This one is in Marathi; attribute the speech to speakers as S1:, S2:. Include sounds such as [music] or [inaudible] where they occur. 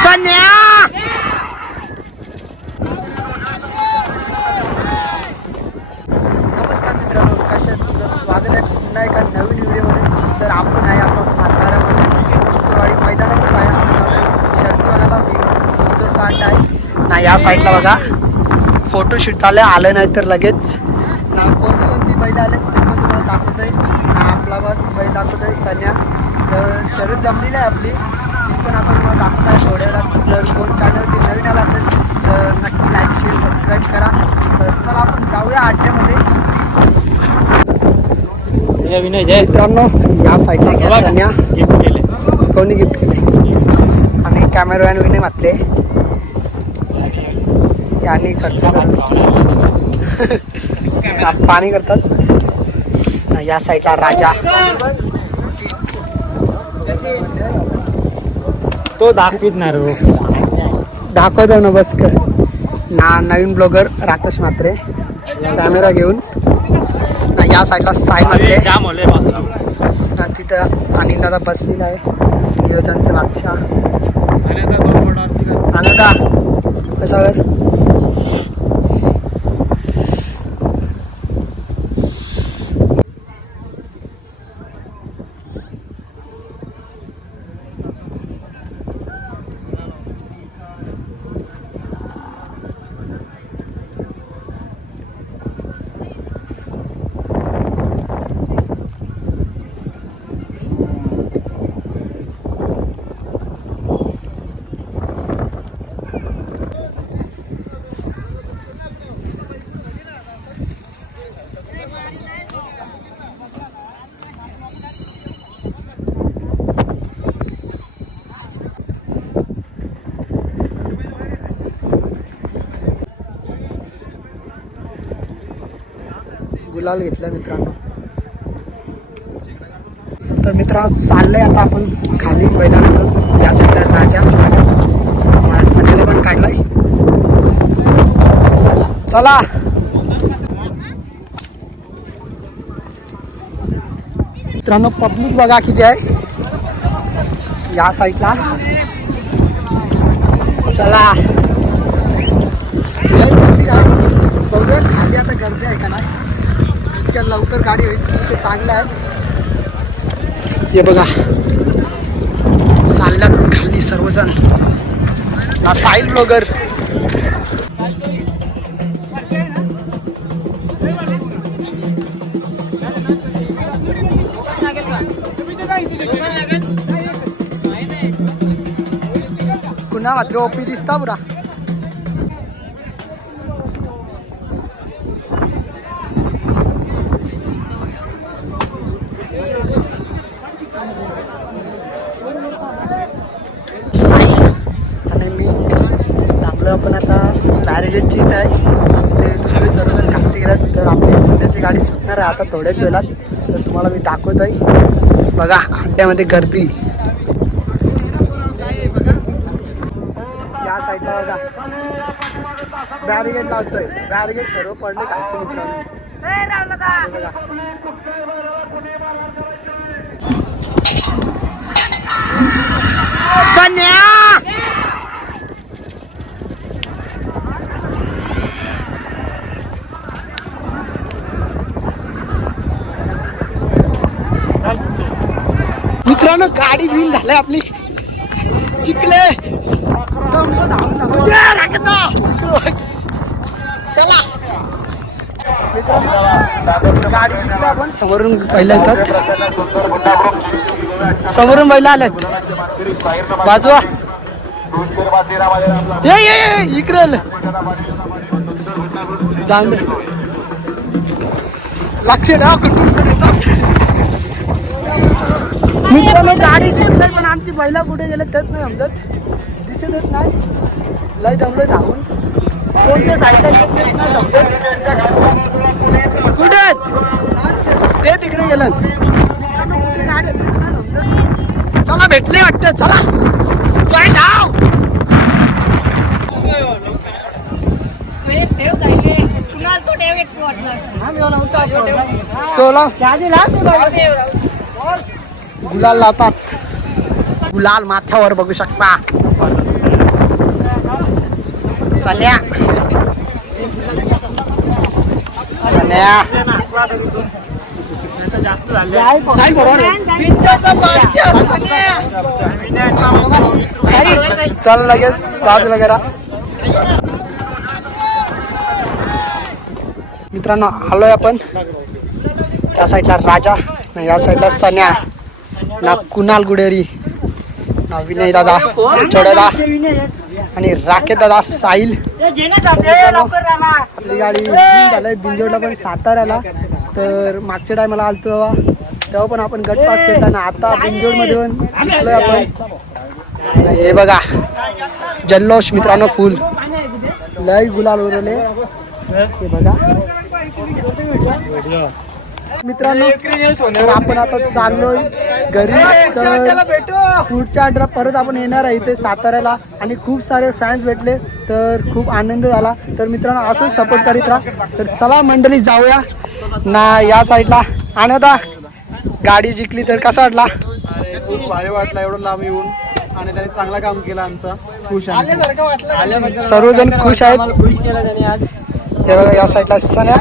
S1: नमस्कार नवीन व्हिडिओमध्ये. तर आपण शुक्रवारी ना या साईडला बघा. फोटोशूट झालं आले नाही तर लगेच. ना कोणती कोणती बैल आले ते पण तुम्हाला दाखवत आहे ना आपला बैल दाखवत आहे सन्या. तर शर्यत जमलेली आहे आपली. ती पण आता तुम्हाला दाखवत आहे थोड्या वेळात जर कोण चॅनलवरती नवीन आला असेल तर नक्की लाईक शेअर सबस्क्राईब करा. तर चला आपण जाऊया अड्ड्यामध्ये
S2: विनय जय.
S1: मित्रांनो या साईडला घ्या
S2: गिफ्ट केले.
S1: कोणी गिफ्ट केले? आणि कॅमेरामॅन विने मातले. यांनी खर्च [laughs] पाणी करतात. या साईडला राजा.
S2: तो दाखवीत नाही रो
S1: दाखवतो ना बस कर. ना नवीन ब्लॉगर राकेश मात्रे कॅमेरा घेऊन. ना या साईडला साई
S2: पासून
S1: ना तिथं अनिल दादा बसलेला आहे. नियोजनच्या मागच्या. अनदा कसा गुलाल घेतला मित्रांनो. तर मित्रांनो चाललंय आता आपण खाली बैलांना. घेऊन या साईडला राजा. मला सगळ्याला पण काढलाय. चला. मित्रांनो पब्लिक बघा किती आहे. या साईडला चला. बघूया खाली आता गर्दी आहे का नाही. जितक्या लवकर गाडी होईल ते चांगलं आहे हे बघा. चालल्यात खाली सर्वजण. ना साईल ब्लॉगर. कुणा मात्र ओपी दिसता पुरा साईल आणि मी थांबलो आपण आता बॅरिगेटची इथं आहे. ते दुसरे सर्वजण खालती गेल्यात तर आपली सध्याची गाडी सुटणार आहे आता थोड्याच वेळात. तर तुम्हाला मी दाखवत आहे बघा अड्ड्यामध्ये गर्दी. या साईडला बघा. बॅरिगेट लावतोय. बॅरिगेट सर्व पडले खालती मित्रांनो. बघा. सन्या मित्रांनो गाडी व्हील झाली आपली. चिकले चला. गाडी जिंकली आपण समोरून पहिला येतात. समोरून पहिला आल्यात बाजूला. ये ये इकडे जाऊन दे. लक्ष द्या कुठून येतात. मित्रांनो गाडी जिंकली पण आमची बैला कुठे गेले? तेच नाही समजत दिसत येत नाही. लय दमलोय धावून. कोणत्या साईडला येत तेच नाही समजत. कुठे ते तिकडे गेलं मित्रांनो कुठे गाडी नाही समजत. चला भेटले वाटतं. चला. जाय धाव.
S3: तो ठेव एक वाटलं.
S1: तो लाव. गुलाल लावतात. गुलाल माथ्यावर बघू शकता. सन्या. सन्या. चल लगेच बाजूला करा. मित्रांनो आलोय आपण. त्या साईडला राजा या साईडला सन्या. ना कुणाल गुडेरी ना विनय दादा चोडदा आणि राकेश दादा साहिल. आपली गाडी झालंय बिंजोडला पण साताऱ्याला. तर मागच्या टायमाला आलतो तेव्हा. तेव्हा पण आपण गट पास केला ना आता बिंजोडमध्ये पण जिंकलोय आपण. हे बघा जल्लोष मित्रांनो फुल. लय गुलाल उरले हे बघा. मित्रांनो तर आपण आता चाललोय घरी तर पुढच्या आठवड्यात परत आपण येणार आहे इथे साताऱ्याला आणि खूप सारे फॅन्स भेटले तर खूप आनंद झाला. तर मित्रांनो असंच सपोर्ट करीत राहा. तर चला मंडळी जाऊया. ना या साईडला आणि आता गाडी जिंकली तर कसा वाटला?
S4: खूप भारी वाटला. एवढं लांब येऊन. आणि त्याने चांगला काम केलं आमचा. खुश आहे.
S1: सर्वजण खुश आहेत.
S2: खुश केलं त्याने आज.
S1: हे बघा या साईडला सन्या